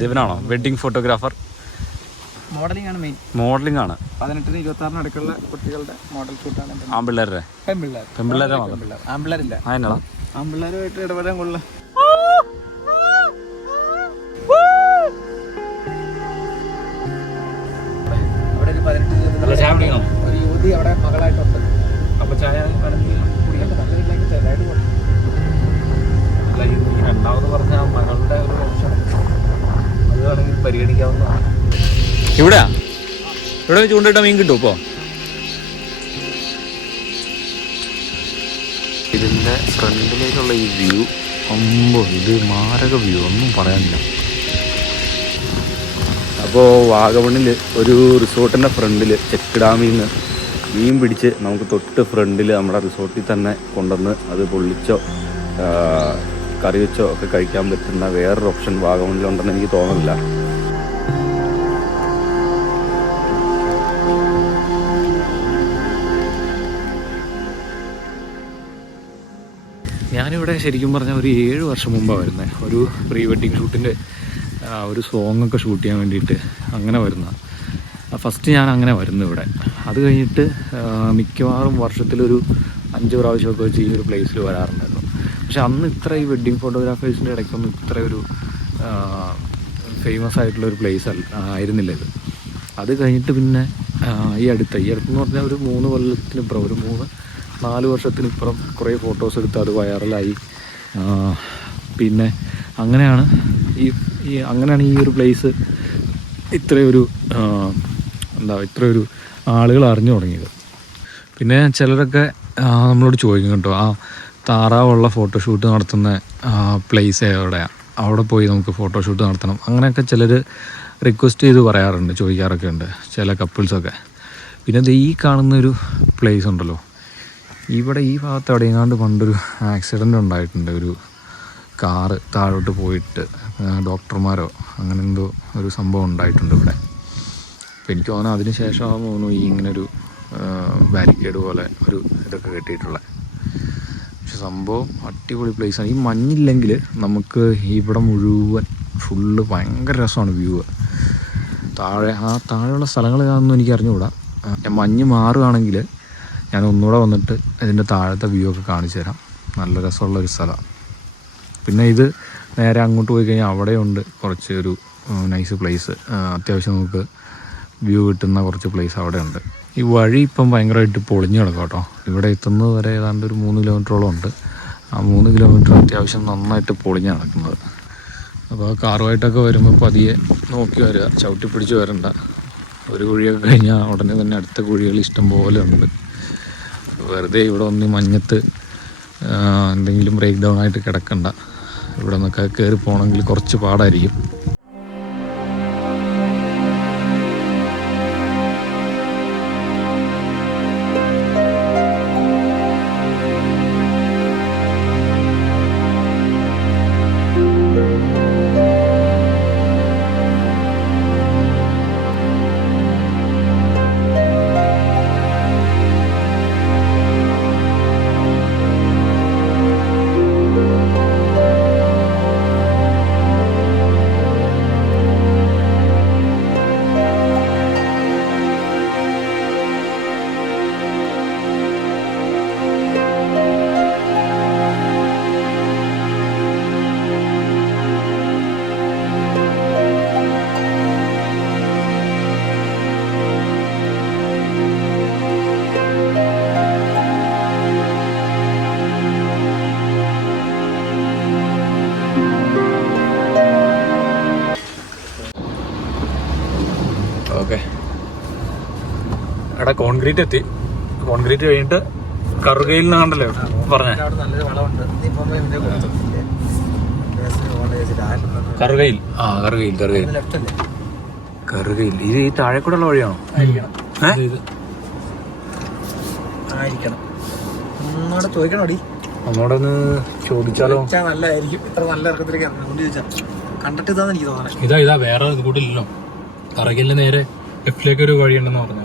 ദിവനാണോ wedding photographer? Modelling ആണ് main. Modelling ആണ്. 18-ന് 26-ന് അടുക്കുള്ള കുട്ടികളുടെ മോഡൽ ഷൂട്ടാണ്. ആൺപിള്ളേരുടെ? പെൺപിള്ളേരുടെ ആൺപിള്ളേരില്ല. അതിനാ ആൺപിള്ളേരുമായിട്ട് ഇടപെടാൻ കൊള്ള. അവിടെ ഒരു 18 ഒരു യുവതി അവിടെ മകളായിട്ടുണ്ട്. അപ്പൊ ചായ കുടിക്കണ്ട, നല്ല വീട്ടിലേക്ക് ചെറുതായിട്ട് കൊടുക്കും. രണ്ടാമത് പറഞ്ഞ മകളുടെ ഒരു ഓപ്ഷൻ അത് വേണമെങ്കിൽ പരിഗണിക്കാവുന്നതാണ്. ഇവിടെ ചൂണ്ടിട്ട മീൻ കിട്ടും ഇപ്പോൾ? ഇതിൻ്റെ ഫ്രണ്ടിലേക്കുള്ള ഈ വ്യൂ ഇത് മാരക വ്യൂ, ഒന്നും പറയാനില്ല. അപ്പോൾ വാഗമണ്ണിൽ ഒരു റിസോർട്ടിൻ്റെ ഫ്രണ്ടിൽ ചെക്ക് ഡാമിൽ നിന്ന് മീൻ പിടിച്ച് നമുക്ക് തൊട്ട് ഫ്രണ്ടിൽ നമ്മുടെ റിസോർട്ടിൽ തന്നെ കൊണ്ടുവന്ന് അത് പൊള്ളിച്ചോ കറി വെച്ചോ ഒക്കെ കഴിക്കാൻ പറ്റുന്ന വേറൊരു ഓപ്ഷൻ വാഗമണ്ണിലുണ്ടെന്ന് എനിക്ക് തോന്നുന്നില്ല. ഞാനിവിടെ ശരിക്കും പറഞ്ഞാൽ ഒരു 7 വർഷം മുമ്പാണ് വരുന്നത്. ഒരു പ്രീ വെഡിങ് ഷൂട്ടിൻ്റെ ഒരു സോങ്ങൊക്കെ ഷൂട്ട് ചെയ്യാൻ വേണ്ടിയിട്ട് അങ്ങനെ വരുന്ന ഫസ്റ്റ് ഞാൻ അങ്ങനെ വരുന്നു ഇവിടെ. അത് കഴിഞ്ഞിട്ട് മിക്കവാറും വർഷത്തിലൊരു 5 പ്രാവശ്യമൊക്കെ വെച്ച് ഈ ഒരു പ്ലേസിൽ വരാറുണ്ടായിരുന്നു. പക്ഷെ അന്ന് ഇത്ര ഈ വെഡ്ഡിങ് ഫോട്ടോഗ്രാഫേഴ്സിൻ്റെ ഇടയ്ക്കൊന്നും ഇത്ര ഒരു ഫേമസ് ആയിട്ടുള്ളൊരു പ്ലേസ് ആയിരുന്നില്ല ഇത്. അത് കഴിഞ്ഞിട്ട് പിന്നെ ഈ അടുത്തെന്ന് പറഞ്ഞാൽ ഒരു 3 കൊല്ലത്തിനിപ്പുറം, ഒരു 3-4 വർഷത്തിനിപ്പുറം കുറേ ഫോട്ടോസ് എടുത്ത് അത് വൈറലായി. പിന്നെ അങ്ങനെയാണ് ഈ ഒരു പ്ലേസ് ഇത്രയൊരു ആളുകൾ അറിഞ്ഞു തുടങ്ങിയത്. പിന്നെ ചിലരൊക്കെ നമ്മളോട് ചോദിക്കും കേട്ടോ, താറാവുള്ള ഫോട്ടോഷൂട്ട് നടത്തുന്ന പ്ലേസ് എവിടെയാണ്, അവിടെ പോയി നമുക്ക് ഫോട്ടോഷൂട്ട് നടത്തണം, അങ്ങനെയൊക്കെ ചിലർ റിക്വസ്റ്റ് ചെയ്ത് പറയാറുണ്ട്, ചോദിക്കാറൊക്കെ ഉണ്ട് ചില കപ്പിൾസൊക്കെ. പിന്നെ ഇത് ഈ കാണുന്നൊരു പ്ലേസ് ഉണ്ടല്ലോ, ഇവിടെ ഈ ഭാഗത്ത് എവിടെയെങ്ങാണ്ട് പണ്ടൊരു ആക്സിഡൻ്റ് ഉണ്ടായിട്ടുണ്ട്. ഒരു കാറ് താഴോട്ട് പോയിട്ട് ഡോക്ടർമാരോ അങ്ങനെ എന്തോ ഒരു സംഭവം ഉണ്ടായിട്ടുണ്ട് ഇവിടെ. അപ്പോൾ എനിക്ക് തോന്നുന്നു അതിന് ശേഷമാണെന്ന് തോന്നുന്നു ഈ ഇങ്ങനൊരു ബാരിക്കേഡ് പോലെ ഒരു ഇതൊക്കെ കെട്ടിയിട്ടുള്ളത്. പക്ഷെ സംഭവം അടിപൊളി പ്ലേസാണ്. ഈ മഞ്ഞില്ലെങ്കിൽ നമുക്ക് ഇവിടെ മുഴുവൻ ഫുള്ള് ഭയങ്കര രസമാണ് വ്യൂ. താഴെയുള്ള സ്ഥലങ്ങൾ ഞാനൊന്നും എനിക്ക് അറിഞ്ഞുകൂടാ. മഞ്ഞ് മാറുകയാണെങ്കിൽ ഞാൻ ഒന്നുകൂടെ വന്നിട്ട് ഇതിൻ്റെ താഴത്തെ വ്യൂ ഒക്കെ കാണിച്ചു തരാം. നല്ല രസമുള്ളൊരു സ്ഥലമാണ്. പിന്നെ ഇത് നേരെ അങ്ങോട്ട് പോയി കഴിഞ്ഞാൽ അവിടെയുണ്ട് കുറച്ച് ഒരു നൈസ് പ്ലേസ്, അത്യാവശ്യം നമുക്ക് വ്യൂ കിട്ടുന്ന കുറച്ച് പ്ലേസ് അവിടെ ഉണ്ട്. ഈ വഴി ഇപ്പം ഭയങ്കരമായിട്ട് പൊളിഞ്ഞു കിടക്കും കേട്ടോ. ഇവിടെ എത്തുന്നത് വരെ ഏതാണ്ട് ഒരു 3 കിലോമീറ്ററോളം ഉണ്ട്. ആ 3 കിലോമീറ്റർ അത്യാവശ്യം നന്നായിട്ട് പൊളിഞ്ഞ് നടക്കുന്നത്. അപ്പോൾ കാറുമായിട്ടൊക്കെ വരുമ്പോൾ പതിയെ നോക്കി വരിക, ചവിട്ടി പിടിച്ച് വരണ്ട. ഒരു കുഴിയൊക്കെ കഴിഞ്ഞാൽ ഉടനെ തന്നെ അടുത്ത കുഴികൾ ഇഷ്ടം പോലെ ഉണ്ട്. വെറുതെ ഇവിടെ ഒന്ന് മഞ്ഞത്ത് എന്തെങ്കിലും ബ്രേക്ക് ഡൗൺ ആയിട്ട് കിടക്കണ്ട. ഇവിടെ നിന്നൊക്കെ കയറി പോകണമെങ്കിൽ കുറച്ച് പാടായിരിക്കും. ഓക്കെ, എടാ കോൺക്രീറ്റ് എത്തി. കോൺക്രീറ്റ് കഴിഞ്ഞിട്ട് കറുകയിൽ നിന്ന് കണ്ടല്ലോ പറഞ്ഞേ, കറുകയിൽ. കറുകയിൽ ഇത് ഈ താഴെ കൂടെ ഉള്ള വഴിയാണോ? നമ്മോടെ ഒന്ന് ചോദിച്ചാലോ? നല്ലതായിരിക്കും. ഇത്ര നല്ല ഇറക്കത്തിലേക്ക് കണ്ടിട്ട് ഇതാന്ന് എനിക്ക് തോന്നണം. ഇതാ വേറെ ഇത് കൂട്ടില്ലല്ലോ. കറകലിന് നേരെ ലെഫ്റ്റിലേക്ക് ഒരു വഴിയുണ്ടെന്ന് പറഞ്ഞു.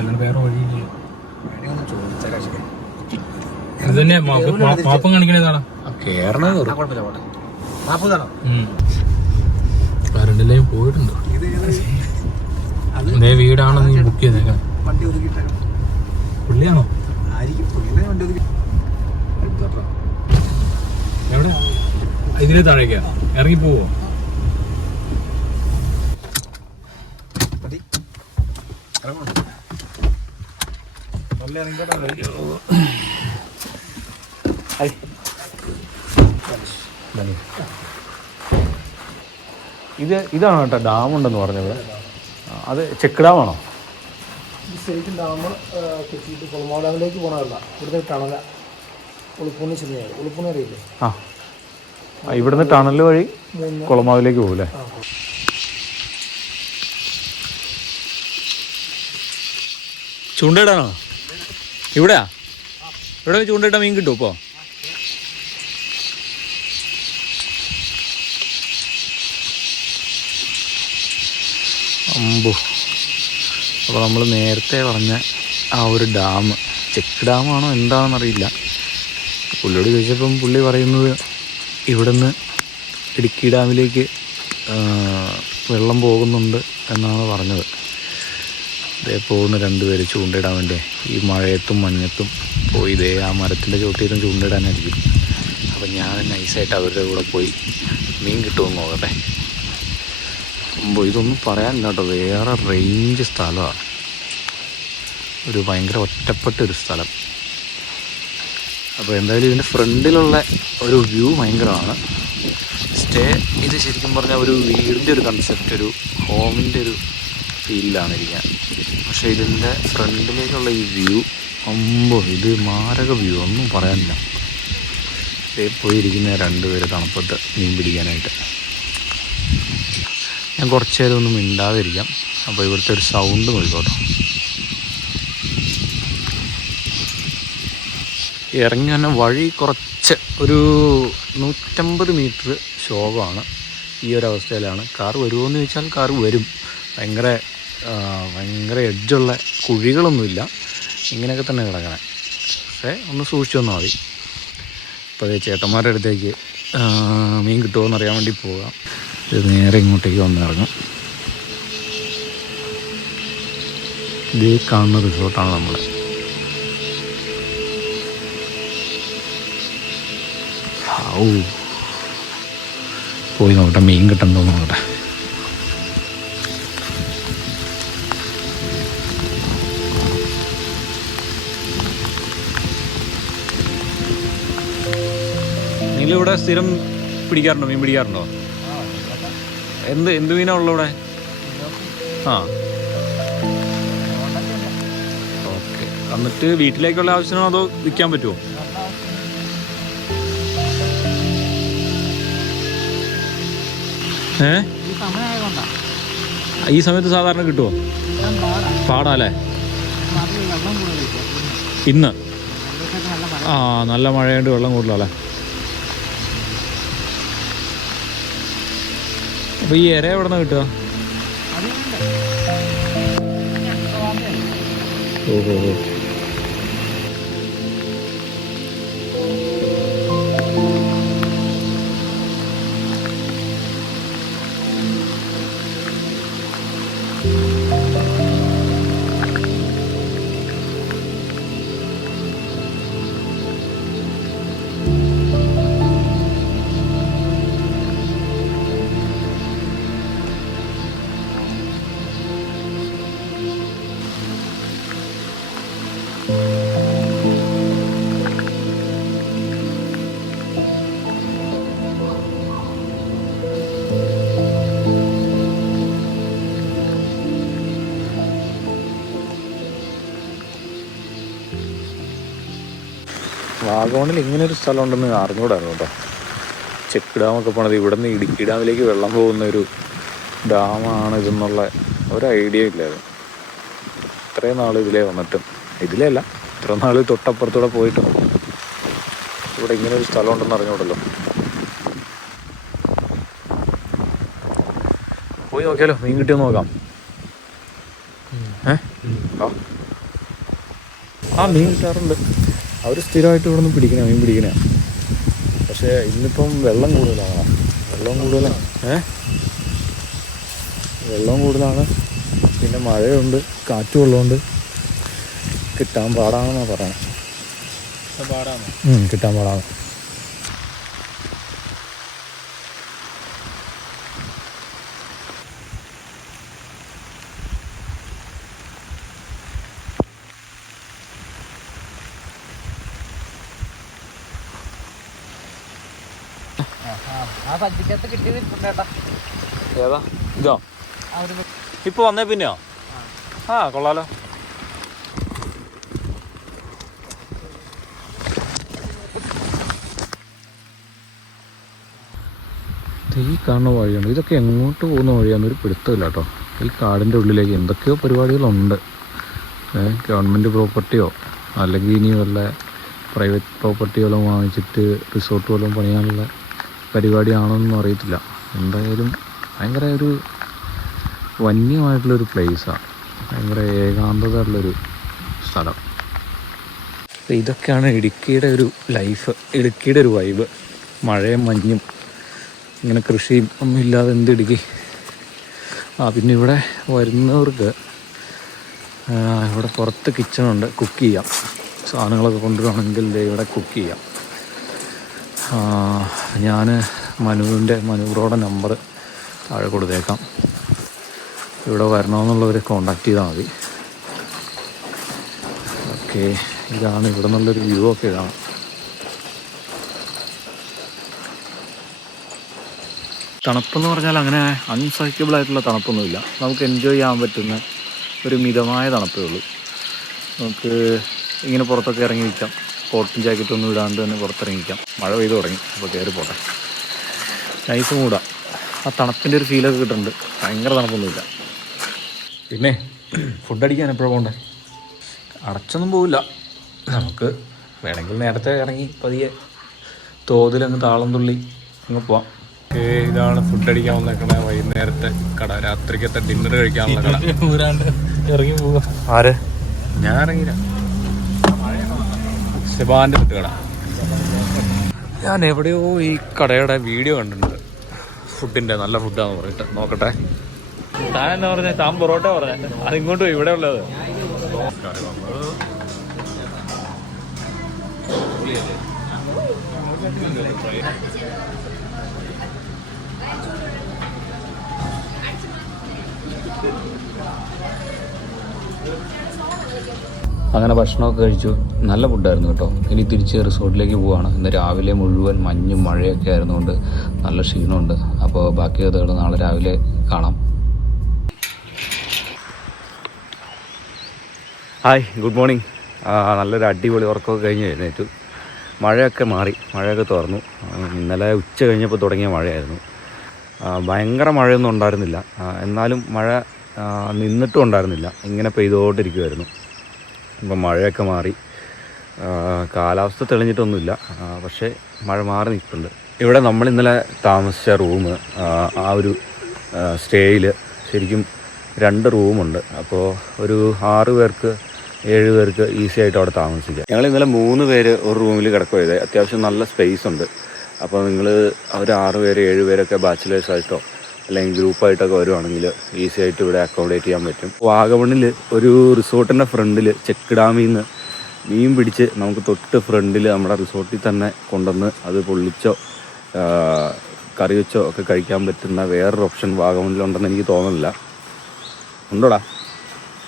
അല്ലാണ്ട് വേറെ വഴിയില്ല. ഇത് തന്നെ മാപ്പം കാണിക്കണേതാണ്. കേറണത് ഫ്രണ്ടിലേക്ക് പോയിട്ടുണ്ട്. അതേ വീടാണ് നീ ബുക്ക് ചെയ്തേക്കാം. വണ്ടി ഒതുക്കിയിട്ടേക്കാം. പുള്ളിയാണോ? ആയിരിക്കും. പുള്ളിനെ വണ്ടി ഒതുക്കി. എവിടെ? ഇതിന് താഴേക്കാ ഇറങ്ങി പോവോ? മതി. ഇറങ്ങണം. നല്ല ഇറങ്ങിക്കോട്ടെ. ഇതാണ് കേട്ടോ ഡാമുണ്ടെന്ന് പറഞ്ഞത്. അത് ചെക്ക് ഡാമാണോ? ഈ ശരിക്കും ഡാം കെട്ടിയിട്ട് കുളമാവ് ഡാമിലേക്ക് പോകണമല്ല. ഇവിടുത്തെ ടണല ഉളുപ്പൂണി ചെന്നൈയാണ്. ഉളുപ്പൂണി അറിയില്ലേ? ഇവിടുന്ന് ടണൽ വഴി കുളമാവിലേക്ക് പോകൂല്ലേ? ചൂണ്ടയിടാനോ? ഇവിടെ ചൂണ്ടയിട്ടാ മീൻ കിട്ടും ഇപ്പോൾ? അമ്പോ. അപ്പോൾ നമ്മൾ നേരത്തെ പറഞ്ഞ ആ ഒരു ഡാം ചെക്ക് ഡാമാണോ എന്താണെന്നറിയില്ല. പുള്ളിയോട് ചോദിച്ചപ്പം പുള്ളി പറയുന്നത് ഇവിടുന്ന് ഇടുക്കി ഡാമിലേക്ക് വെള്ളം പോകുന്നുണ്ട് എന്നാണ് പറഞ്ഞത്. ഇതേ പോകുന്ന രണ്ടുപേര് ചൂണ്ടയിടാൻ വേണ്ടി ഈ മഴയത്തും മഞ്ഞത്തും പോയി ഇതേ ആ മരത്തിൻ്റെ ചോട്ടിലും ചൂണ്ടയിടാനായിരിക്കും. അപ്പം ഞാൻ നൈസായിട്ട് അവരുടെ കൂടെ പോയി മീൻ കിട്ടുമെന്ന് നോക്കട്ടെ. ഇതൊന്നും പറയാനില്ല കേട്ടോ. വേറെ റേഞ്ച് സ്ഥലമാണ്. ഒരു ഭയങ്കര ഒറ്റപ്പെട്ടൊരു സ്ഥലം. അപ്പോൾ എന്തായാലും ഇതിൻ്റെ ഫ്രണ്ടിലുള്ള ഒരു വ്യൂ ഭയങ്കരമാണ്. സ്റ്റേ ഇത് ശരിക്കും പറഞ്ഞാൽ ഒരു വീടിൻ്റെ ഒരു കൺസെപ്റ്റ്, ഒരു ഹോമിൻ്റെ ഒരു ഫീലിലാണ് ഇരിക്കാൻ. പക്ഷേ ഇതിൻ്റെ ഫ്രണ്ടിലേക്കുള്ള ഈ വ്യൂ ഇത് മാരക വ്യൂ, ഒന്നും പറയാനില്ല. ഇതേ പോയിരിക്കുന്ന രണ്ടുപേര് തണുപ്പത്ത് മീൻ പിടിക്കാനായിട്ട്. ഞാൻ കുറച്ച് നേരം ഒന്നും മിണ്ടാതിരിക്കാം. അപ്പോൾ ഇവിടുത്തെ ഒരു സൗണ്ട് നോക്കിക്കോട്ടോ. ഇറങ്ങി തന്നെ വഴി കുറച്ച് ഒരു 150 മീറ്റർ ശോകമാണ്. ഈ ഒരു അവസ്ഥയിലാണ്. കാർ വരുമോ എന്ന് ചോദിച്ചാൽ കാർ വരും. ഭയങ്കര എഡ്ജുള്ള കുഴികളൊന്നുമില്ല, ഇങ്ങനെയൊക്കെ തന്നെ കിടക്കണേ. പക്ഷേ ഒന്ന് സൂക്ഷിച്ചു വന്നാൽ മതി. അപ്പോൾ അതേ ചേട്ടന്മാരുടെ അടുത്തേക്ക് മീൻ കിട്ടുമോ എന്നറിയാൻ വേണ്ടി പോകാം. ഇത് നേരെ ഇങ്ങോട്ടേക്ക് വന്നിറങ്ങും. ഇതേ കാണുന്ന റിസോർട്ടാണ് നമ്മൾ. പോയി നോക്കട്ടെ മീൻ കിട്ടുന്നുണ്ടോ നോക്കട്ടെ. നിങ്ങളിവിടെ സ്ഥിരം പിടിക്കാറുണ്ടോ? മീൻ പിടിക്കാറുണ്ടോ? എന്ത് മീനാ ഉള്ളത് ഇവിടെ? ഓക്കെ. എന്നിട്ട് വീട്ടിലേക്കുള്ള ആവശ്യമാണോ അതോ വിൽക്കാൻ പറ്റുമോ? ഈ സമയത്ത് സാധാരണ കിട്ടുമോ? പാടാല്ലേ? ഇന്ന് നല്ല മഴയുണ്ട്, വെള്ളം കൂടുതലല്ലേ? അപ്പോൾ ഈ ഇര എവിടെ നിന്നാണ് കിട്ടുക? ഓഹോ. വാഗമണിൽ ഇങ്ങനൊരു സ്ഥലം ഉണ്ടെന്ന് അറിഞ്ഞൂടായിരുന്നു കേട്ടോ. ചെക്ക് ഡാമൊക്കെ പോണത് ഇവിടെ നിന്ന് ഇടുക്കി ഡാമിലേക്ക് വെള്ളം പോകുന്ന ഒരു ഡാമാണ് ഇതെന്നുള്ള ഒരു ഐഡിയ ഇല്ലായിരുന്നു. ഇത്രയും നാൾ ഇതിലേ വന്നിട്ടും, ഇതിലേ അല്ല, ഇത്ര നാൾ തൊട്ടപ്പുറത്തൂടെ പോയിട്ടും ഇവിടെ ഇങ്ങനൊരു സ്ഥലം ഉണ്ടെന്ന് അറിഞ്ഞൂടല്ലോ. പോയി നോക്കിയാലോ, മീൻ കിട്ടിയെന്ന് നോക്കാം. മീൻ കിട്ടാറുണ്ട്. അവർ സ്ഥിരമായിട്ട് ഇവിടെ നിന്ന് പിടിക്കണേ, മീൻ പിടിക്കണേ. പക്ഷേ ഇന്നിപ്പം വെള്ളം കൂടുതലാണ്. വെള്ളം കൂടുതലാണ്, പിന്നെ മഴയുണ്ട്, കാറ്റും ഉള്ളതുകൊണ്ട് കിട്ടാൻ പാടാണെന്നാണ് പറയണത്. കിട്ടാൻ പാടാണ്. ഏതാ ഇതോ? ഇപ്പൊ വന്നേ പിന്നെയോ? കൊള്ളാലോ. ഈ കാണുന്ന വഴിയാണ്. ഇതൊക്കെ എങ്ങോട്ട് പോകുന്ന വഴിയാണെന്നൊരു പിടുത്തമില്ല കേട്ടോ. ഈ കാടിൻ്റെ ഉള്ളിലേക്ക് എന്തൊക്കെയോ പരിപാടികളുണ്ട്. ഗവൺമെൻറ് പ്രോപ്പർട്ടിയോ അല്ലെങ്കിൽ ഇനി വല്ല പ്രൈവറ്റ് പ്രോപ്പർട്ടി വല്ലതും വാങ്ങിച്ചിട്ട് റിസോർട്ട് വല്ലതും പണിയാനുള്ള പരിപാടിയാണോന്നൊന്നും അറിയത്തില്ല. എന്തായാലും ഭയങ്കര ഒരു വന്യമായിട്ടുള്ളൊരു പ്ലേസാണ്, ഭയങ്കര ഏകാന്തത ഉള്ളൊരു സ്ഥലം. ഇതൊക്കെയാണ് ഇടുക്കിയുടെ ഒരു ലൈഫ്, ഇടുക്കിയുടെ ഒരു വൈബ്. മഴയും മഞ്ഞും ഇങ്ങനെ കൃഷിയും ഒന്നും ഇല്ലാതെ എന്ത് ഇടുക്കി. പിന്നെ ഇവിടെ വരുന്നവർക്ക് ഇവിടെ പുറത്ത് കിച്ചണുണ്ട്, കുക്ക് ചെയ്യാം. സാധനങ്ങളൊക്കെ കൊണ്ടുവരികയാണെങ്കിൽ ഇവിടെ കുക്ക് ചെയ്യാം. ഞാൻ മനുവിൻ്റെ നമ്പർ താഴെ കൊടുത്തേക്കാം. ഇവിടെ വരണമെന്നുള്ളവർ കോണ്ടാക്ട് ചെയ്താൽ മതി. ഓക്കെ, ഇതാണ് ഇവിടെ നിന്നുള്ളൊരു വ്യൂ ഒക്കെ ഇതാണ്. തണുപ്പെന്ന് പറഞ്ഞാൽ അങ്ങനെ അൺസഹിക്കബിൾ ആയിട്ടുള്ള തണുപ്പൊന്നുമില്ല. നമുക്ക് എൻജോയ് ചെയ്യാൻ പറ്റുന്ന ഒരു മിതമായ തണുപ്പേ ഉള്ളൂ. നമുക്ക് ഇങ്ങനെ പുറത്തൊക്കെ ഇറങ്ങി നിൽക്കാം, കോട്ടും ജാക്കറ്റൊന്നും ഇടാണ്ട് തന്നെ പുറത്തിറങ്ങിക്കാം. മഴ പെയ്ത് തുടങ്ങി, അപ്പോൾ കയറി പോട്ടെ. നൈസ് മൂടാ. ആ തണുപ്പിൻ്റെ ഒരു ഫീലൊക്കെ കിട്ടുന്നുണ്ട്. ഭയങ്കര തണുപ്പൊന്നുമില്ല. പിന്നെ ഫുഡ് അടിക്കാൻ എപ്പോഴാണ് പോകണ്ടേ? അടച്ചൊന്നും പോവില്ല. നമുക്ക് വേണമെങ്കിൽ നേരത്തെ ഇറങ്ങി പതിയെ തോതിലങ്ങ് താളം തുള്ളി അങ്ങ് പോവാം. ഇതാണ് ഫുഡ് അടിക്കാൻ വന്നേക്കണ വൈകുന്നേരത്തെ കട, രാത്രിക്കത്തെ ഡിന്നർ കഴിക്കാനുള്ള കട. ഇറങ്ങി പോവുക. ആര്? ഞാൻ ഇറങ്ങിയില്ല. ഷെബാൻ്റെ ഫുഡ് കട. ഞാൻ എവിടെയോ ഈ കടയുടെ വീഡിയോ കണ്ടിട്ടുണ്ട്, ഫുഡിൻ്റെ നല്ല ഫുഡാന്ന് പറഞ്ഞിട്ട്. നോക്കട്ടെ. താൻ എന്താ പറഞ്ഞത്? താൻ പൊറോട്ട പറഞ്ഞ അതിങ്ങോട്ട് പോയി. ഇവിടെ ഉള്ളത് അങ്ങനെ ഭക്ഷണമൊക്കെ കഴിച്ചു. നല്ല ഫുഡായിരുന്നു കേട്ടോ. ഇനി തിരിച്ച് റിസോർട്ടിലേക്ക് പോവുകയാണ്. ഇന്ന് രാവിലെ മുഴുവൻ മഞ്ഞും മഴയൊക്കെ ആയിരുന്നുകൊണ്ട് നല്ല ക്ഷീണമുണ്ട്. അപ്പോൾ ബാക്കി കഥകൾ നാളെ രാവിലെ കാണാം. Hi, good morning. നല്ലൊരു അടിപൊളി ഉറക്കമൊക്കെ കഴിഞ്ഞ് എഴുന്നേറ്റു. മഴയൊക്കെ മാറി, മഴയൊക്കെ തുറന്നു. ഇന്നലെ ഉച്ച കഴിഞ്ഞപ്പോൾ തുടങ്ങിയ മഴയായിരുന്നു. ഭയങ്കര മഴയൊന്നും ഉണ്ടായിരുന്നില്ല, എന്നാലും മഴ നിന്നിട്ടും ഉണ്ടായിരുന്നില്ല. ഇങ്ങനെ പെയ്തുകൊണ്ടിരിക്കുമായിരുന്നു. ഇപ്പം മഴയൊക്കെ മാറി, കാലാവസ്ഥ തെളിഞ്ഞിട്ടൊന്നുമില്ല, പക്ഷേ മഴ മാറി നിൽക്കുന്നുണ്ട്. ഇവിടെ നമ്മൾ ഇന്നലെ താമസിച്ച റൂം, ആ ഒരു സ്റ്റേയിൽ ശരിക്കും 2 റൂമുണ്ട്. അപ്പോൾ ഒരു 6 പേർക്ക് 7 പേർക്ക് ഈസി ആയിട്ട് അവിടെ താമസിക്കാം. ഞങ്ങൾ ഇന്നലെ 3 പേര് ഒരു റൂമിൽ കിടക്കുകയത്. അത്യാവശ്യം നല്ല സ്പേസ് ഉണ്ട്. അപ്പോൾ നിങ്ങൾ ഒരു 6 പേര് 7 പേരൊക്കെ ബാച്ചിലേഴ്സായിട്ടോ അല്ലെങ്കിൽ ഗ്രൂപ്പായിട്ടൊക്കെ വരുവാണെങ്കിൽ ഈസി ആയിട്ട് ഇവിടെ അക്കോമഡേറ്റ് ചെയ്യാൻ പറ്റും. വാഗമണ്ണിൽ ഒരു റിസോർട്ടിൻ്റെ ഫ്രണ്ടിൽ ചെക്ക് ഡാമിൽ നിന്ന് മീൻ പിടിച്ച് നമുക്ക് തൊട്ട് ഫ്രണ്ടിൽ നമ്മുടെ റിസോർട്ടിൽ തന്നെ കൊണ്ടുവന്ന് അത് പൊള്ളിച്ചോ കറി വെച്ചോ ഒക്കെ കഴിക്കാൻ പറ്റുന്ന വേറൊരു ഓപ്ഷൻ വാഗമണ്ണിലുണ്ടെന്ന് എനിക്ക് തോന്നുന്നില്ല. ഉണ്ടോടാ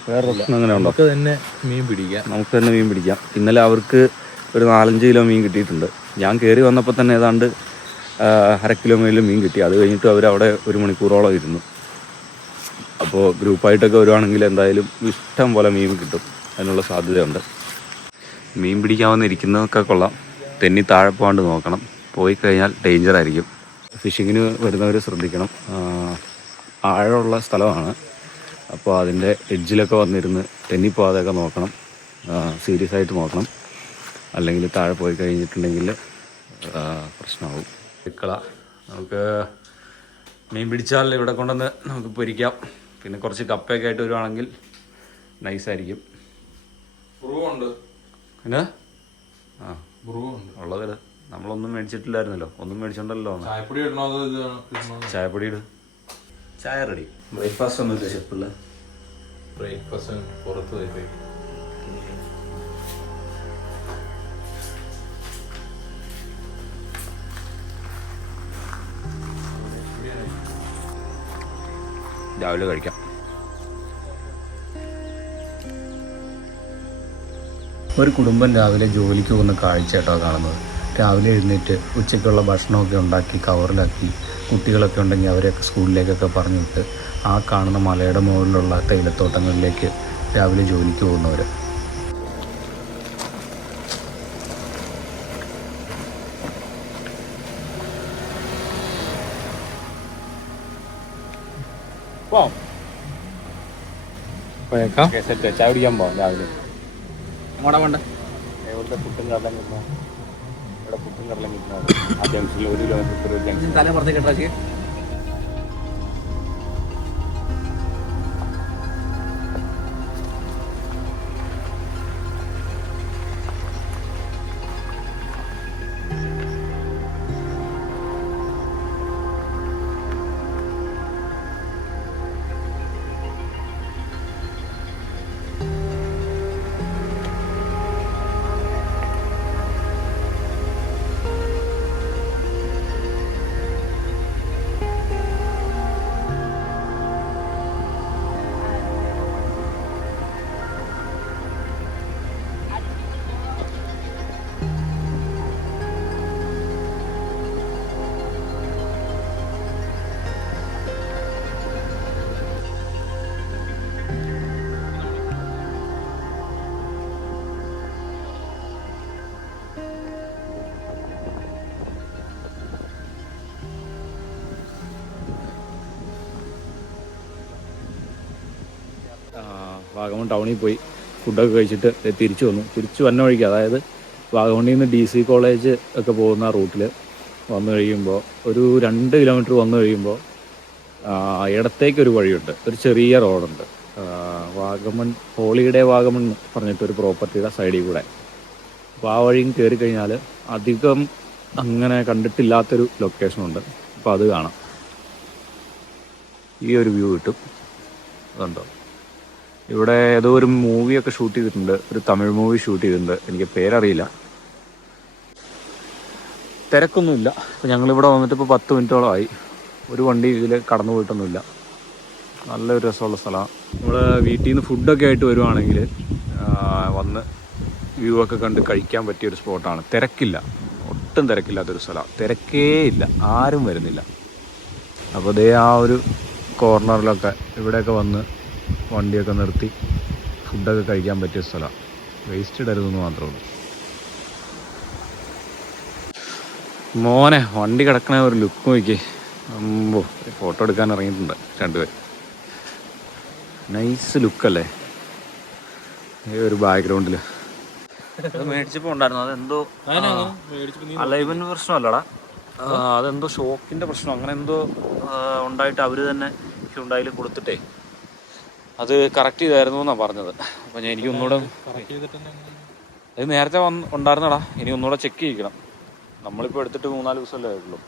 വേറൊരു ഓപ്ഷൻ? അങ്ങനെ ഉണ്ടോ? നമുക്ക് തന്നെ മീൻ പിടിക്കാം. ഇന്നലെ അവർക്ക് ഒരു 4-5 കിലോ മീൻ കിട്ടിയിട്ടുണ്ട്. ഞാൻ കയറി വന്നപ്പോൾ തന്നെ ഏതാണ്ട് 1/2 കിലോ മേലിൽ മീൻ കിട്ടി. അത് കഴിഞ്ഞിട്ട് അവരവിടെ 1 മണിക്കൂറോളം ഇരുന്നു. അപ്പോൾ ഗ്രൂപ്പായിട്ടൊക്കെ വരുവാണെങ്കിൽ എന്തായാലും ഇഷ്ടം പോലെ മീൻ കിട്ടും, അതിനുള്ള സാധ്യതയുണ്ട്. മീൻ പിടിക്കാൻ വന്നിരിക്കുന്നതൊക്കെ കൊള്ളാം. തെന്നി താഴെ പോകാണ്ട് നോക്കണം, പോയി കഴിഞ്ഞാൽ ഡേഞ്ചറായിരിക്കും. ഫിഷിങ്ങിന് വരുന്നവർ ശ്രദ്ധിക്കണം. ആഴമുള്ള സ്ഥലമാണ്. അപ്പോൾ അതിൻ്റെ എഡ്ജിലൊക്കെ വന്നിരുന്ന് തെന്നിപ്പോകാതെയൊക്കെ നോക്കണം, സീരിയസ് ആയിട്ട് നോക്കണം. അല്ലെങ്കിൽ താഴെ പോയി കഴിഞ്ഞിട്ടുണ്ടെങ്കിൽ പ്രശ്നമാകും. നമുക്ക് മീൻ പിടിച്ചാൽ ഇവിടെ കൊണ്ടുവന്ന് നമുക്ക് പൊരിക്കാം. പിന്നെ കുറച്ച് കപ്പയൊക്കെ ആയിട്ട് വരുവാണെങ്കിൽ നൈസായിരിക്കും. പിന്നെ ഉള്ളത് നമ്മളൊന്നും മേടിച്ചിട്ടില്ലായിരുന്നല്ലോ. ഒന്നും മേടിച്ചോണ്ടല്ലോ. ചായപ്പൊടി ഇട്. ചായ റെഡി. ബ്രേക്ക്ഫാസ്റ്റ് ഒന്നുമില്ല ഷെഫിള്ള? ബ്രേക്ക്ഫാസ്റ്റ് പുറത്ത് പോയി കഴിക്കും. രാവിലെ കഴിക്കാം. ഒരു കുടുംബം രാവിലെ ജോലിക്ക് പോകുന്ന കാഴ്ചയായിട്ടോ കാണുന്നത്. രാവിലെ എഴുന്നേറ്റ് ഉച്ചയ്ക്കുള്ള ഭക്ഷണമൊക്കെ ഉണ്ടാക്കി കവറിലാക്കി കുട്ടികളൊക്കെ ഉണ്ടെങ്കിൽ അവരെയൊക്കെ സ്കൂളിലേക്കൊക്കെ പറഞ്ഞു വിട്ട് ആ കാണുന്ന മലയുടെ മുകളിലുള്ള തേയിലത്തോട്ടങ്ങളിലേക്ക് രാവിലെ ജോലിക്ക് പോകുന്നവർ. ചായ കുടിക്കാൻ പോകാം രാവിലെ. വേണ്ട എവിടുത്തെ പുട്ടും കടലും കിട്ടുന്ന ഇവിടെ പുട്ടും കടലും കിട്ടുന്നത് ആ ജംഗ്ഷനിൽ 1 കിലോമീറ്റർ ജംഗ്ഷൻ തല പുറത്തേക്ക് ഇട്ടാക്കി. വാഗമൺ ടൗണിൽ പോയി ഫുഡൊക്കെ കഴിച്ചിട്ട് തിരിച്ചു വന്നു. തിരിച്ചു വന്ന വഴിക്ക്, അതായത് വാഗമണിൽ നിന്ന് DC കോളേജ് ഒക്കെ പോകുന്ന റൂട്ടിൽ വന്നു കഴിയുമ്പോൾ ഒരു 2 കിലോമീറ്റർ വന്നു കഴിയുമ്പോൾ ഇടത്തേക്കൊരു വഴിയുണ്ട്, ഒരു ചെറിയ റോഡുണ്ട്. വാഗമൺ ഹോളിഡേ വാഗമൺ എന്ന് പറഞ്ഞിട്ടൊരു പ്രോപ്പർട്ടിയുടെ സൈഡിൽ കൂടെ. അപ്പോൾ ആ വഴിയും കയറി കഴിഞ്ഞാൽ അധികം അങ്ങനെ കണ്ടിട്ടില്ലാത്തൊരു ലൊക്കേഷനുണ്ട്. അപ്പോൾ അത് കാണാം. ഈ ഒരു വ്യൂ കിട്ടും. അതുണ്ടോ, ഇവിടെ ഏതോ ഒരു മൂവിയൊക്കെ ഷൂട്ട് ചെയ്തിട്ടുണ്ട്, ഒരു തമിഴ് മൂവി ഷൂട്ട് ചെയ്തിട്ടുണ്ട്, എനിക്ക് പേരറിയില്ല. തിരക്കൊന്നുമില്ല. അപ്പോൾ ഞങ്ങളിവിടെ വന്നിട്ട് ഇപ്പോൾ 10 മിനിറ്റോളമായി. ഒരു വണ്ടി ഇതിൽ കടന്നു പോയിട്ടൊന്നുമില്ല. നല്ലൊരു രസമുള്ള സ്ഥലമാണ്. നമ്മൾ വീട്ടിൽ നിന്ന് ഫുഡൊക്കെ ആയിട്ട് വരുവാണെങ്കിൽ വന്ന് വ്യൂ ഒക്കെ കണ്ട് കഴിക്കാൻ പറ്റിയൊരു സ്പോട്ടാണ്. തിരക്കില്ല, ഒട്ടും തിരക്കില്ലാത്തൊരു സ്ഥലമാണ്. തിരക്കേ ഇല്ല, ആരും വരുന്നില്ല. അപ്പോൾ ദേ ആ ഒരു കോർണറിലൊക്കെ ഇവിടെയൊക്കെ വന്ന് വണ്ടിയൊക്കെ നിർത്തി ഫുഡൊക്കെ കഴിക്കാൻ പറ്റിയ സ്ഥലമാണ്. വേസ്റ്റ് ഇടരുതെന്ന് മാത്രമേ ഉള്ളൂ. മോനെ വണ്ടി കിടക്കണ ഒരു ലുക്ക് നോക്കി. അമ്പോ, ഫോട്ടോ എടുക്കാൻ ഇറങ്ങിയിട്ടുണ്ട് 2 പേര്. നൈസ് ലുക്കല്ലേ ഈ ഒരു ബാക്ക്ഗ്രൗണ്ടിൽ. മേടിച്ചപ്പോൾ ഉണ്ടായിരുന്നു, അതെന്തോ അലൈവൻ പ്രശ്നമല്ലടാ, അതെന്തോ ഷോക്കിൻ്റെ പ്രശ്നം അങ്ങനെ എന്തോ ഉണ്ടായിട്ട് അവർ തന്നെ ഹ്യുണ്ടായിൽ കൊടുത്തിട്ടേ അത് കറക്റ്റ് ചെയ്തായിരുന്നു എന്നാണ് പറഞ്ഞത്. അപ്പോൾ ഞാൻ എനിക്ക് ഒന്നുകൂടെ അത് നേരത്തെ ഉണ്ടായിരുന്നടാ, ഇനി ഒന്നുകൂടെ ചെക്ക് ചെയ്യിക്കണം. നമ്മളിപ്പോൾ എടുത്തിട്ട് 3-4 ദിവസമല്ലേ ആയിട്ടുള്ളൂ.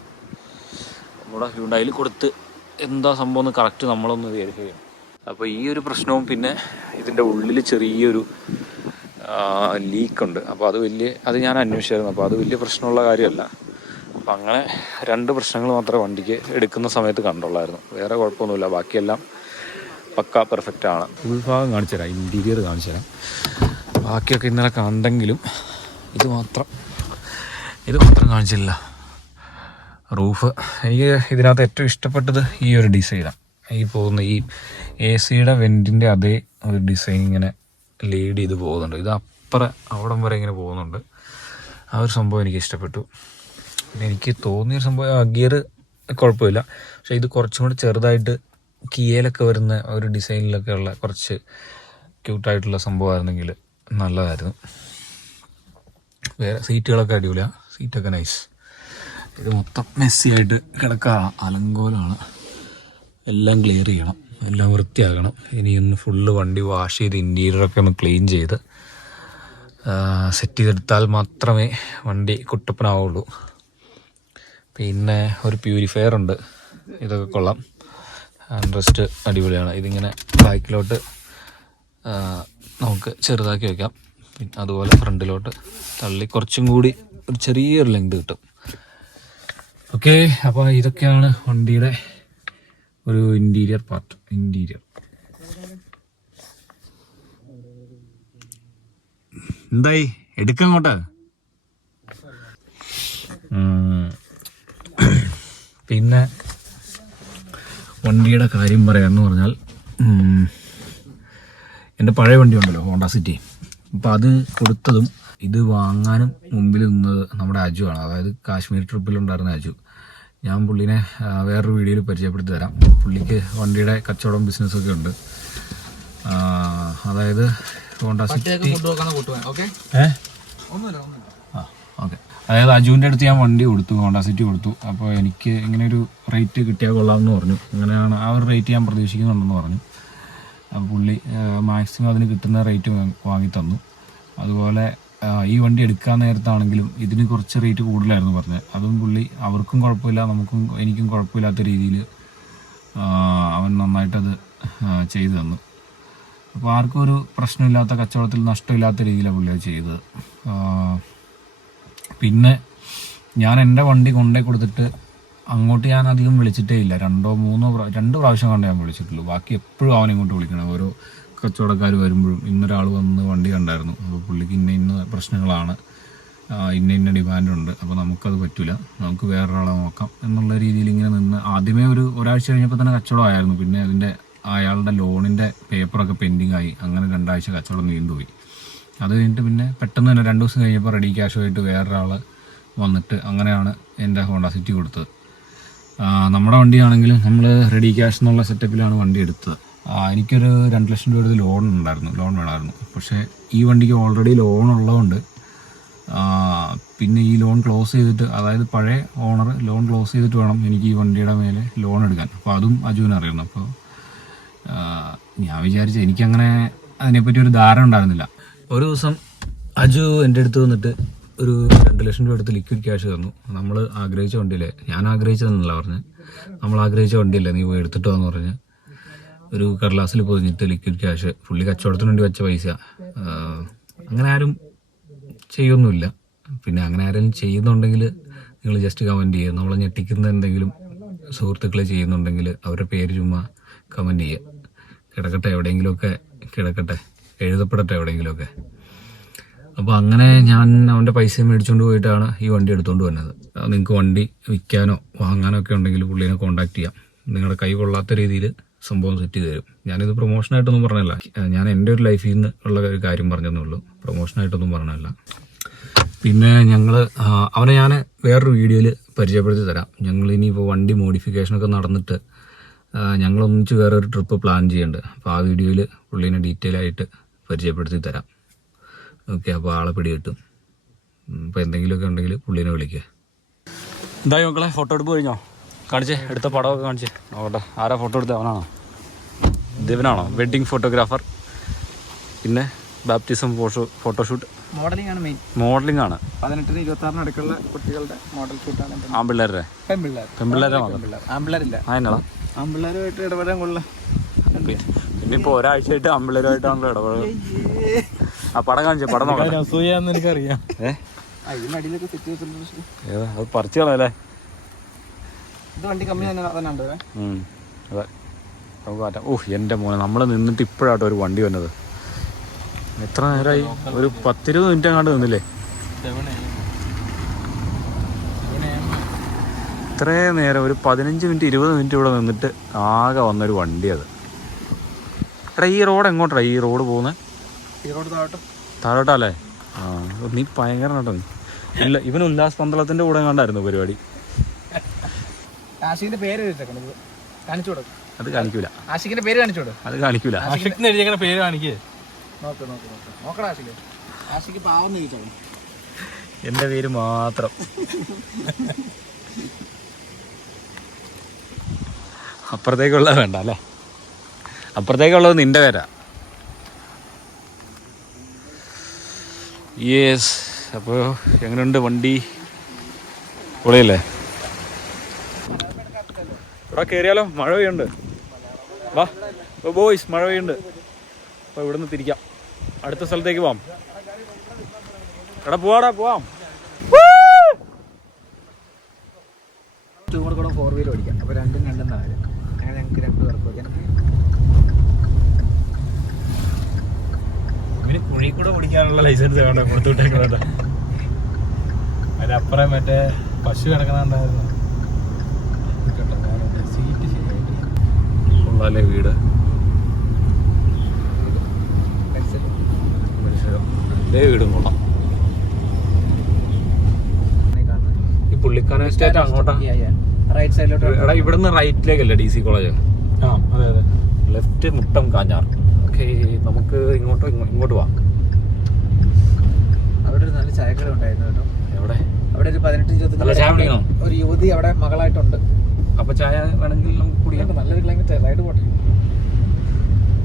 ഒന്നുകൂടെ ഹ്യുണ്ടായിൽ കൊടുത്ത് എന്താ സംഭവം എന്ന് കറക്റ്റ് നമ്മളൊന്ന് വെരിഫൈ ചെയ്യണം. അപ്പോൾ ഈ ഒരു പ്രശ്നവും പിന്നെ ഇതിൻ്റെ ഉള്ളിൽ ചെറിയൊരു ലീക്കുണ്ട്. അപ്പോൾ അത് ഞാൻ അന്വേഷിച്ചായിരുന്നു. അപ്പോൾ അത് വലിയ പ്രശ്നമുള്ള കാര്യമല്ല. അപ്പം അങ്ങനെ 2 പ്രശ്നങ്ങൾ മാത്രമേ വണ്ടിക്ക് എടുക്കുന്ന സമയത്ത് കണ്ടുള്ളായിരുന്നു. വേറെ കുഴപ്പമൊന്നുമില്ല, ബാക്കിയെല്ലാം പക്ക പെർഫെക്റ്റ് ആണ്. ഉൾഭാഗം കാണിച്ചു തരാം, ഇൻറ്റീരിയർ കാണിച്ചു തരാം. ബാക്കിയൊക്കെ ഇന്നലെ കണ്ടെങ്കിലും ഇത് മാത്രം കാണിച്ചില്ല. റൂഫ് എനിക്ക് ഇതിനകത്ത് ഏറ്റവും ഇഷ്ടപ്പെട്ടത് ഈ ഒരു ഡിസൈനാണ്. ഈ പോകുന്ന ഈ AC-യുടെ വെൻറ്റിൻ്റെ അതേ ഒരു ഡിസൈൻ ഇങ്ങനെ ലീഡ് ചെയ്ത് പോകുന്നുണ്ട്. ഇത് അവിടം വരെ ഇങ്ങനെ പോകുന്നുണ്ട്. ആ ഒരു സംഭവം എനിക്ക് ഇഷ്ടപ്പെട്ടു. പിന്നെ എനിക്ക് തോന്നിയൊരു സംഭവം ഗിയർ കുഴപ്പമില്ല, പക്ഷേ ഇത് കുറച്ചും കൂടി ചെറുതായിട്ട് കിയയിലൊക്കെ വരുന്ന ഒരു ഡിസൈനിലൊക്കെ ഉള്ള കുറച്ച് ക്യൂട്ടായിട്ടുള്ള സംഭവമായിരുന്നെങ്കിൽ നല്ലതായിരുന്നു. വേറെ സീറ്റുകളൊക്കെ അടിപൊളിയാണ്, സീറ്റൊക്കെ നൈസ്. ഇത് മൊത്തം മെസ്സിയായിട്ട് കിടക്കുക, അലങ്കോലമാണ്. എല്ലാം ക്ലിയർ ചെയ്യണം, എല്ലാം വൃത്തിയാക്കണം. ഇനി ഒന്ന് ഫുള്ള് വണ്ടി വാഷ് ചെയ്ത് ഇൻറ്റീരിയറൊക്കെ ഒന്ന് ക്ലീൻ ചെയ്ത് സെറ്റ് ചെയ്തെടുത്താൽ മാത്രമേ വണ്ടി കുട്ടപ്പനാവുള്ളൂ. പിന്നെ ഒരു പ്യൂരിഫയർ ഉണ്ട്, ഇതൊക്കെ കൊള്ളാം. ഹാൻഡ് റെസ്റ്റ് അടിപൊളിയാണ്. ഇതിങ്ങനെ ബാക്കിലോട്ട് നമുക്ക് ചെറുതാക്കി വയ്ക്കാം. പിന്നെ അതുപോലെ ഫ്രണ്ടിലോട്ട് തള്ളി കുറച്ചും കൂടി ഒരു ചെറിയൊരു ലെങ്ത് കിട്ടും. ഓക്കെ, അപ്പോൾ ഇതൊക്കെയാണ് വണ്ടിയുടെ ഒരു ഇൻറ്റീരിയർ പാർട്ട്. എന്തായി എടുക്കങ്ങോട്ട്. പിന്നെ വണ്ടിയുടെ കാര്യം പറയാമെന്ന് പറഞ്ഞാൽ എൻ്റെ പഴയ വണ്ടി ഉണ്ടല്ലോ, ഹോണ്ട സിറ്റി. അപ്പോൾ അത് കൊടുത്തതും ഇത് വാങ്ങാനും മുമ്പിൽ നിന്നത് നമ്മുടെ അജു ആണ്. അതായത് കാശ്മീർ ട്രിപ്പിലുണ്ടായിരുന്ന അജു. ഞാൻ പുള്ളിനെ വേറൊരു വീഡിയോയിൽ പരിചയപ്പെടുത്തി തരാം. പുള്ളിക്ക് വണ്ടിയുടെ കച്ചവടം ബിസിനസ്സൊക്കെ ഉണ്ട്. അതായത് ഹോണ്ട സിറ്റി ഓക്കെ. അതായത് അജുവിൻ്റെ അടുത്ത് ഞാൻ വണ്ടി കൊടുത്തു, ഹോണ്ട സിറ്റി കൊടുത്തു. അപ്പോൾ എനിക്ക് ഇങ്ങനെ ഒരു റേറ്റ് കിട്ടിയാൽ കൊള്ളാമെന്ന് പറഞ്ഞു. അങ്ങനെയാണ് ആ ഒരു റേറ്റ് ഞാൻ പ്രതീക്ഷിക്കുന്നുണ്ടെന്ന് പറഞ്ഞു. അപ്പോൾ പുള്ളി മാക്സിമം അതിന് കിട്ടുന്ന റേറ്റ് വാങ്ങി തന്നു. അതുപോലെ ഈ വണ്ടി എടുക്കാൻ നേരത്താണെങ്കിലും ഇതിന് കുറച്ച് റേറ്റ് കൂടുതലായിരുന്നു പറഞ്ഞത്. അതും പുള്ളി അവർക്കും കുഴപ്പമില്ല, എനിക്കും കുഴപ്പമില്ലാത്ത രീതിയിൽ അവൻ നന്നായിട്ടത് ചെയ്തു തന്നു. അപ്പോൾ ആർക്കും ഒരു പ്രശ്നമില്ലാത്ത, കച്ചവടത്തിൽ നഷ്ടമില്ലാത്ത രീതിയിലാണ് പുള്ളി അത് ചെയ്തത്. പിന്നെ ഞാൻ എൻ്റെ വണ്ടി കൊണ്ടേ കൊടുത്തിട്ട് അങ്ങോട്ട് ഞാൻ അധികം വിളിച്ചിട്ടേ ഇല്ല. 2 പ്രാവശ്യം കണ്ടേ ഞാൻ വിളിച്ചിട്ടുള്ളൂ. ബാക്കി എപ്പോഴും അവനെ ഇങ്ങോട്ട് വിളിക്കണം. ഓരോ കച്ചവടക്കാർ വരുമ്പോഴും ഇന്നൊരാൾ വന്ന് വണ്ടി കണ്ടായിരുന്നു, അപ്പോൾ പുള്ളിക്ക് ഇന്ന പ്രശ്നങ്ങളാണ്, ഇന്ന ഡിമാൻഡുണ്ട്, അപ്പോൾ നമുക്കത് പറ്റില്ല, നമുക്ക് വേറൊരാളെ നോക്കാം എന്നുള്ള രീതിയിൽ ഇങ്ങനെ നിന്ന് ആദ്യമേ ഒരാഴ്ച കഴിഞ്ഞപ്പോൾ തന്നെ കച്ചവടമായിരുന്നു. പിന്നെ അതിൻ്റെ അയാളുടെ ലോണിൻ്റെ പേപ്പറൊക്കെ പെൻഡിങ് ആയി. അങ്ങനെ 2 ആഴ്ച കച്ചവടം നീണ്ടുപോയി. അത് കഴിഞ്ഞിട്ട് പിന്നെ പെട്ടെന്ന് തന്നെ 2 ദിവസം കഴിഞ്ഞപ്പോൾ റെഡി ക്യാഷുമായിട്ട് വേറൊരാൾ വന്നിട്ട് അങ്ങനെയാണ് എൻ്റെ ഹോണ്ട സിറ്റി കൊടുത്തത്. നമ്മുടെ വണ്ടിയാണെങ്കിൽ നമ്മൾ റെഡി ക്യാഷ് എന്നുള്ള സെറ്റപ്പിലാണ് വണ്ടി എടുത്തത്. എനിക്കൊരു 2 ലക്ഷം രൂപ ലോൺ വേണമായിരുന്നു. പക്ഷേ ഈ വണ്ടിക്ക് ഓൾറെഡി ലോൺ ഉള്ളതുകൊണ്ട് പിന്നെ ഈ ലോൺ ക്ലോസ് ചെയ്തിട്ട്, അതായത് പഴയ ഓണർ ലോൺ ക്ലോസ് ചെയ്തിട്ട് വേണം എനിക്ക് ഈ വണ്ടിയുടെ മേലെ ലോൺ എടുക്കാൻ. അപ്പോൾ അതും അജുവിന് അറിയണം. അപ്പോൾ ഞാൻ വിചാരിച്ചു, എനിക്കങ്ങനെ അതിനെപ്പറ്റി ഒരു ധാരണ ഉണ്ടായിരുന്നില്ല. ഒരു ദിവസം അജു എൻ്റെ അടുത്ത് വന്നിട്ട് ഒരു 2 ലക്ഷം രൂപ എടുത്ത് ലിക്വിഡ് ക്യാഷ് തന്നു. നമ്മൾ ആഗ്രഹിച്ച വണ്ടിയില്ലേ, ഞാൻ ആഗ്രഹിച്ചതെന്നല്ല പറഞ്ഞ്, നമ്മൾ ആഗ്രഹിച്ച വണ്ടിയല്ലേ, നീ പോയി എടുത്തിട്ടോ എന്ന് പറഞ്ഞ് ഒരു കടലാസിൽ പൊതിഞ്ഞിട്ട് ലിക്വിഡ് ക്യാഷ്. പുള്ളി കച്ചവടത്തിന് വേണ്ടി വെച്ച പൈസ. അങ്ങനെ ആരും ചെയ്യൊന്നുമില്ല. പിന്നെ അങ്ങനെ ആരെങ്കിലും ചെയ്യുന്നുണ്ടെങ്കിൽ നിങ്ങൾ ജസ്റ്റ് കമൻറ്റ് ചെയ്യുക. നമ്മളെ ഞെട്ടിക്കുന്ന എന്തെങ്കിലും സുഹൃത്തുക്കളെ ചെയ്യുന്നുണ്ടെങ്കിൽ അവരുടെ പേര് ചുമ്മാ കമൻറ്റ് ചെയ്യുക. കിടക്കട്ടെ എവിടെയെങ്കിലുമൊക്കെ, എഴുതപ്പെടട്ടെ എവിടെയെങ്കിലുമൊക്കെ. അപ്പോൾ അങ്ങനെ ഞാൻ അവൻ്റെ പൈസ മേടിച്ചുകൊണ്ട് പോയിട്ടാണ് ഈ വണ്ടി എടുത്തുകൊണ്ട് വന്നത്. നിങ്ങൾക്ക് വണ്ടി വിൽക്കാനോ വാങ്ങാനോ ഒക്കെ ഉണ്ടെങ്കിൽ പുള്ളീനെ കോൺടാക്ട് ചെയ്യാം. നിങ്ങളുടെ കൈ കൊള്ളാത്ത രീതിയിൽ സംഭവം സെറ്റ് ചെയ്ത് തരും. ഞാനിത് പ്രൊമോഷനായിട്ടൊന്നും പറഞ്ഞല്ല, ഞാൻ എൻ്റെ ഒരു ലൈഫിൽ നിന്ന് ഉള്ള ഒരു കാര്യം പറഞ്ഞതേ ഉള്ളൂ, പ്രൊമോഷനായിട്ടൊന്നും പറഞ്ഞല്ല. പിന്നെ അവനെ ഞാൻ വേറൊരു വീഡിയോയിൽ പരിചയപ്പെടുത്തി തരാം. ഞങ്ങൾ ഇനിയിപ്പോൾ വണ്ടി മോഡിഫിക്കേഷനൊക്കെ നടന്നിട്ട് ഞങ്ങളൊന്നിച്ച് വേറൊരു ട്രിപ്പ് പ്ലാൻ ചെയ്യുന്നുണ്ട്. അപ്പോൾ ആ വീഡിയോയിൽ പുള്ളീനെ ഡീറ്റെയിൽ ആയിട്ട് പരിചയപ്പെടുത്തി തരാം. ഓക്കെ, അപ്പോൾ ആളെ പിടി കിട്ടും. അപ്പോൾ എന്തെങ്കിലുമൊക്കെ ഉണ്ടെങ്കിൽ പുള്ളീനെ വിളിക്കുക. എന്തായി മക്കളെ, ഫോട്ടോ എടുപ്പ് കഴിഞ്ഞോ? കാണിച്ചേ, എടുത്ത പടമൊക്കെ കാണിച്ചേ നോക്കട്ടെ. ആരാ ഫോട്ടോ എടുത്തത്? അവനാണോ? ദിവനാണോ? Wedding photographer. പിന്നെ ബാപ്റ്റിസം ഫോട്ടോഷൂട്ട്, മോഡലിംഗ് ആണ് മെയിൻ. മോഡലിംഗ് ആണ്. 18 26 അടുക്കുള്ള കുട്ടികളുടെ മോഡൽ ഷൂട്ടാണ്. ആൺപിള്ളേരുടെ? പെൺപിള്ളേരെ ആൺപിള്ളേരില്ല. അതിനാ ആൺപിള്ളേരുമായിട്ട് ഇടപെടാൻ കൊള്ളാം. പിന്നെ ഇപ്പോൾ ഒരാഴ്ചയായിട്ട് ആൺപിള്ളേരുമായിട്ടാണല്ലോ ഇടപെടുന്നത്. ആ പടം കാണിച്ചേ, പടം നോക്കാം. അസൂയാന്ന് എനിക്കറിയാം. ഇതിനടിയിലൊക്കെ സെറ്റ് ചെയ്തിട്ടുണ്ട്. ഏതാ അത് പറിച്ചു കളയല്ലേ? ഇത് വണ്ടി കമ്മി തന്നെ ഉണ്ട്. അതെ, നമുക്ക് മാറ്റാം. എൻ്റെ മോനെ, നമ്മൾ നിന്നിട്ട് ഇപ്പോഴാട്ടോ ഒരു വണ്ടി വന്നത്. എത്ര നേരമായി? ഒരു 10-20 മിനിറ്റ് അങ്ങാണ്ട് നിന്നില്ലേ? ഇത്രയും നേരം ഒരു 15 മിനിറ്റ് 20 മിനിറ്റ് ഇവിടെ നിന്നിട്ട് ആകെ വന്നൊരു വണ്ടി അത്. എടാ, ഈ റോഡ് എങ്ങോട്ടാ? ഈ റോഡ് പോകുന്നത് താഴോട്ടല്ലേ? നീ ഭയങ്കര കേട്ടോ. ഇല്ല, ഇവൻ ഉല്ലാസ് പന്തളത്തിൻ്റെ കൂടെ കണ്ടായിരുന്നു പരിപാടി. ആഷിഖിന്റെ പേര് കാണിച്ചു കൊടുക്കും. അത് കാണിക്കൂല. ആഷിഖിന്റെ പേര് കാണിച്ചു കൊടുക്കും. അത് കാണിക്കൂല. ആഷിഖിന്റെ പേര് കാണിക്കേ. നോക്കടാ ആഷിഖ്. ആഷിഖ് പാവം ചോദിച്ചോളൂ. എൻ്റെ പേര് മാത്രം. അപ്പുറത്തേക്കുള്ളത് വേണ്ട അല്ലേ? അപ്പുറത്തേക്കുള്ളത് നിന്റെ പേരാ. യെസ്. അപ്പോൾ എങ്ങനെയുണ്ട് വണ്ടി? പൊളിയല്ലേ? ഇവിടെ കയറിയാലോ? മഴ പെയ്യുന്നുണ്ട്. വാ ബോയ്സ്, മഴ പെയ്യുന്നുണ്ട്. അപ്പോൾ ഇവിടുന്ന് തിരിക്കാം, അടുത്ത സ്ഥലത്തേക്ക് പോവാം. എടാ പോവാം. കൂടെ 4 വീലർ ഓടിക്കാം. അപ്പോൾ രണ്ടും നാല്, അങ്ങനെ ഞങ്ങൾക്ക് 2 പേർക്ക് ഓടിക്കാം. ഇവന് കുഴി കൂടെ ഓടിക്കാനുള്ള ലൈസൻസ് വേണ്ട കൊടുത്തുവിട്ടേക്കുന്നത്. അതിനപ്പുറം മറ്റേ പശു കിടക്കണുണ്ടായിരുന്നു. സീറ്റ് ശരിയായിട്ട് കൊള്ളാല്ലേ വീട്. അതേ വീടും കൊള്ളാം. ഈ പുള്ളിക്കാന എസ്റ്റേറ്റ് അങ്ങോട്ടാ? റൈറ്റ് സൈഡിലോട്ട്. എടാ ഇവിടുന്ന് റൈറ്റിലേക്കല്ലേ DC കോളേജ്? ആ അതെ. ലെഫ്റ്റ് മുട്ടം കാഞ്ഞാർ. ഓക്കെ, നമുക്ക് ഇങ്ങോട്ട് പോവാം. അവിടെ ഒരു നല്ല ചായക്കട ഉണ്ടായിരുന്നു കേട്ടോ. എവിടെ? അവിടെ ഒരു 18-25 ഒരു യുവതി അവിടെ മകളായിട്ടുണ്ട്. അപ്പൊ ചായ വേണമെങ്കിൽ നമുക്ക് കുടിക്കാം. നല്ലൊരു ക്ലൈമറ്റ്, റൈഡ് പോട്ടെ.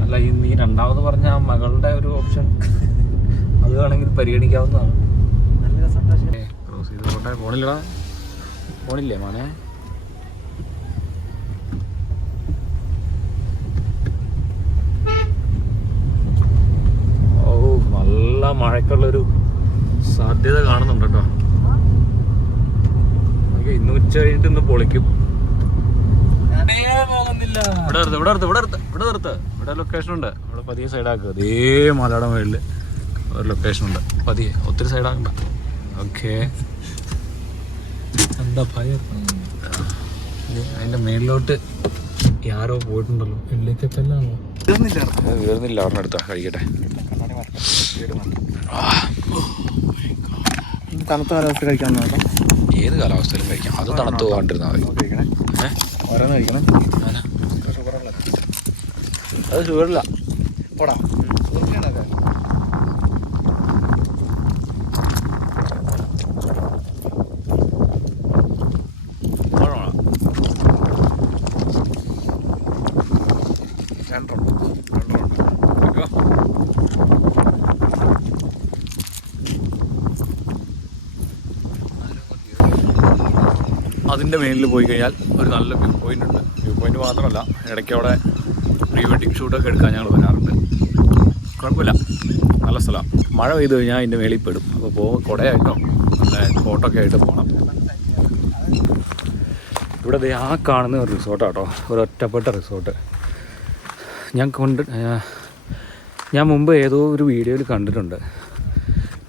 അല്ല, ഈ നീ രണ്ടാമത് പറഞ്ഞ ആ മകളുടെ ഒരു ഓപ്ഷൻ അത് വേണമെങ്കിൽ പരിഗണിക്കാവുന്നതാണ്. നല്ല രസം. ക്രോസ് ചെയ്ത് പോട്ടെ. പോണില്ലേ മോനെ? ഓ, നല്ല മഴയ്ക്കുള്ളൊരു സാധ്യത കാണുന്നുണ്ട് കേട്ടോ. ഇന്ന് ഉച്ച കഴിഞ്ഞിട്ട് ഇന്ന് പൊളിക്കും. ഇവിടെ ലൊക്കേഷൻ ഉണ്ട്. ഇവിടെ പതിയെ സൈഡാക്കുക. അതേ മലയുടെ മുകളിൽ ഒരു ലൊക്കേഷൻ ഉണ്ട്. പതിയെ, ഒത്തിരി സൈഡാക്കണ്ട. ഓക്കെ, എന്താ ഭയം? അതിന്റെ മേളിലോട്ട് ആരോ പോയിട്ടുണ്ടല്ലോ. വീർന്നില്ല. ഒരെണ്ണം എടുത്താ കഴിക്കട്ടെ. തണുത്ത കാലാവസ്ഥ കഴിക്കാൻ ഏത് കാലാവസ്ഥയിലും കഴിക്കാം. അത് തണുത്ത് പോകാണ്ടിരുന്നാൽ മതി. ഓരോന്ന് കഴിക്കണം. അത് ഷുഗറില്ല. പോടാ. അതിൻ്റെ മേലിൽ പോയി കഴിഞ്ഞാൽ ഒരു നല്ല വ്യൂ പോയിൻ്റ് ഉണ്ട്. വ്യൂ പോയിൻ്റ് മാത്രമല്ല, ഇടയ്ക്ക് അവിടെ പ്രീ വെഡിങ് ഷൂട്ടൊക്കെ എടുക്കാൻ ഞങ്ങൾ വരാറുണ്ട്. കുഴപ്പമില്ല, നല്ല സ്ഥലമാണ്. മഴ പെയ്ത് കഴിഞ്ഞാൽ അതിൻ്റെ മേളിൽ പെടും. അപ്പോൾ കുടയായിട്ടോ നല്ല കോട്ടൊക്കെ ആയിട്ട് പോകണം. ഇവിടെ ആ കാണുന്ന ഒരു റിസോർട്ടാട്ടോ, ഒരു ഒറ്റപ്പെട്ട റിസോർട്ട്. ഞാൻ മുമ്പ് ഏതോ ഒരു വീഡിയോയിൽ കണ്ടിട്ടുണ്ട്.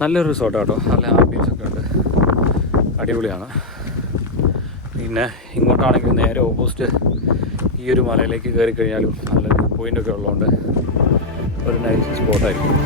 നല്ലൊരു റിസോർട്ടാട്ടോ, നല്ല ആംബിയൻസൊക്കെ ഉണ്ട്, അടിപൊളിയാണ്. പിന്നെ ഇങ്ങോട്ടാണെങ്കിൽ നേരെ ഓപ്പോസിറ്റ് ഈ ഒരു മലയിലേക്ക് കയറി കഴിഞ്ഞാലും നല്ല വ്യൂ പോയിൻ്റൊക്കെ ഉള്ളതുകൊണ്ട് ഒരു നൈസ് സ്പോട്ടായിരിക്കും.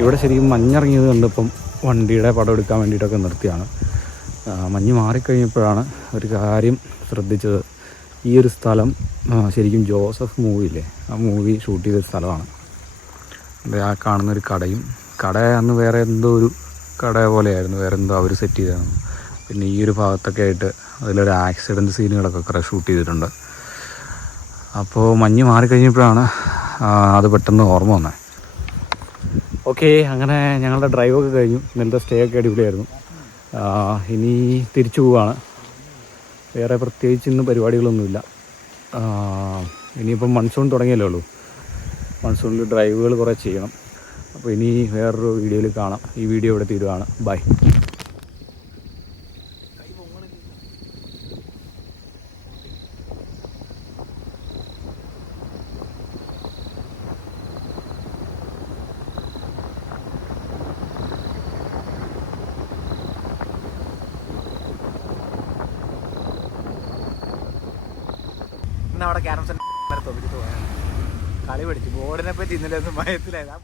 ഇവിടെ ശരിക്കും മഞ്ഞിറങ്ങിയത് കണ്ടിപ്പം വണ്ടിയുടെ പടം എടുക്കാൻ വേണ്ടിയിട്ടൊക്കെ നിർത്തിയാണ്. മഞ്ഞ് മാറിക്കഴിഞ്ഞപ്പോഴാണ് ഒരു കാര്യം ശ്രദ്ധിച്ചത്. ഈ ഒരു സ്ഥലം ശരിക്കും ജോസഫ് മൂവിയില്ലേ, ആ മൂവി ഷൂട്ട് ചെയ്ത സ്ഥലമാണ്. ആ കാണുന്നൊരു കടയും, കട അന്ന് വേറെ എന്തോ ഒരു കട പോലെയായിരുന്നു, വേറെ എന്തോ അവർ സെറ്റ് ചെയ്തായിരുന്നു. പിന്നെ ഈ ഒരു ഭാഗത്തൊക്കെ ആയിട്ട് അതിലൊരു ആക്സിഡൻറ്റ് സീനുകളൊക്കെ കുറേ ഷൂട്ട് ചെയ്തിട്ടുണ്ട്. അപ്പോൾ മഞ്ഞ് മാറിക്കഴിഞ്ഞപ്പോഴാണ് അത് പെട്ടെന്ന് ഓർമ്മ വന്നത്. ഓക്കെ, അങ്ങനെ ഞങ്ങളുടെ ഡ്രൈവൊക്കെ കഴിഞ്ഞു. ഇന്നലത്തെ സ്റ്റേ ഒക്കെ അടിപൊളിയായിരുന്നു. ഇനി തിരിച്ചു പോവുകയാണ്. വേറെ പ്രത്യേകിച്ച് ഇന്ന് പരിപാടികളൊന്നുമില്ല. ഇനിയിപ്പം മൺസൂൺ തുടങ്ങിയല്ലേ ഉള്ളൂ. മൺസൂണിൽ ഡ്രൈവുകൾ കുറേ ചെയ്യണം. അപ്പോൾ ഇനി വേറൊരു വീഡിയോയിൽ കാണാം. ഈ വീഡിയോ ഇവിടെ തീരുവാണ്. ബൈ. ചേട്ടൻ അവിടെ ക്യാരം സെന്റർ തോപ്പിച്ചിട്ട് പോയാണ്. കളി പഠിച്ചു ബോർഡിനെ പറ്റി ഇന്നലെ ഒന്നും ഭയത്തിലായിരുന്നു.